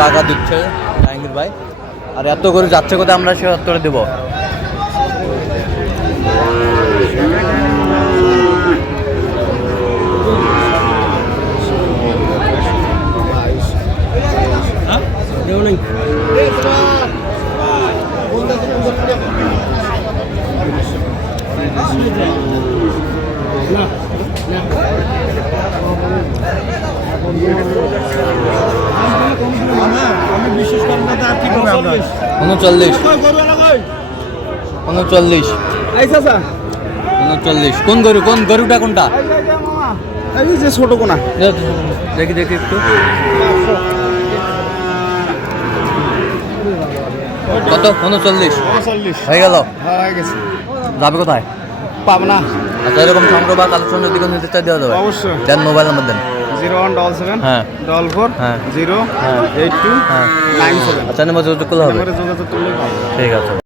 টাকা দিচ্ছে জাহাঙ্গীর ভাই। আর এত করে যাচ্ছে কোথায়, আমরা ৭৬ দেবো। উনচল্লিশ, 39। কোন গরু, কোন গরুটা কোনটা? যে ছোট কোনা দেখি দেখি একটু। কত? 39 হয়ে গেল। হয়ে গেছে। যাবে কোথায়? পাবনা। আচ্ছা, এরকম সংগ্রহ বা কালেকশনের দিকে নিতে চাই দেওয়া যাবে? অবশ্যই। দেন, মোবাইল নাম্বার দেন। 0177 হ্যাঁ 44 হ্যাঁ 0 হ্যাঁ 82 হ্যাঁ। 97। আচ্ছা, নাম্বার যোগাযোগ করলে হবে। যোগাযোগ করলে ঠিক আছে।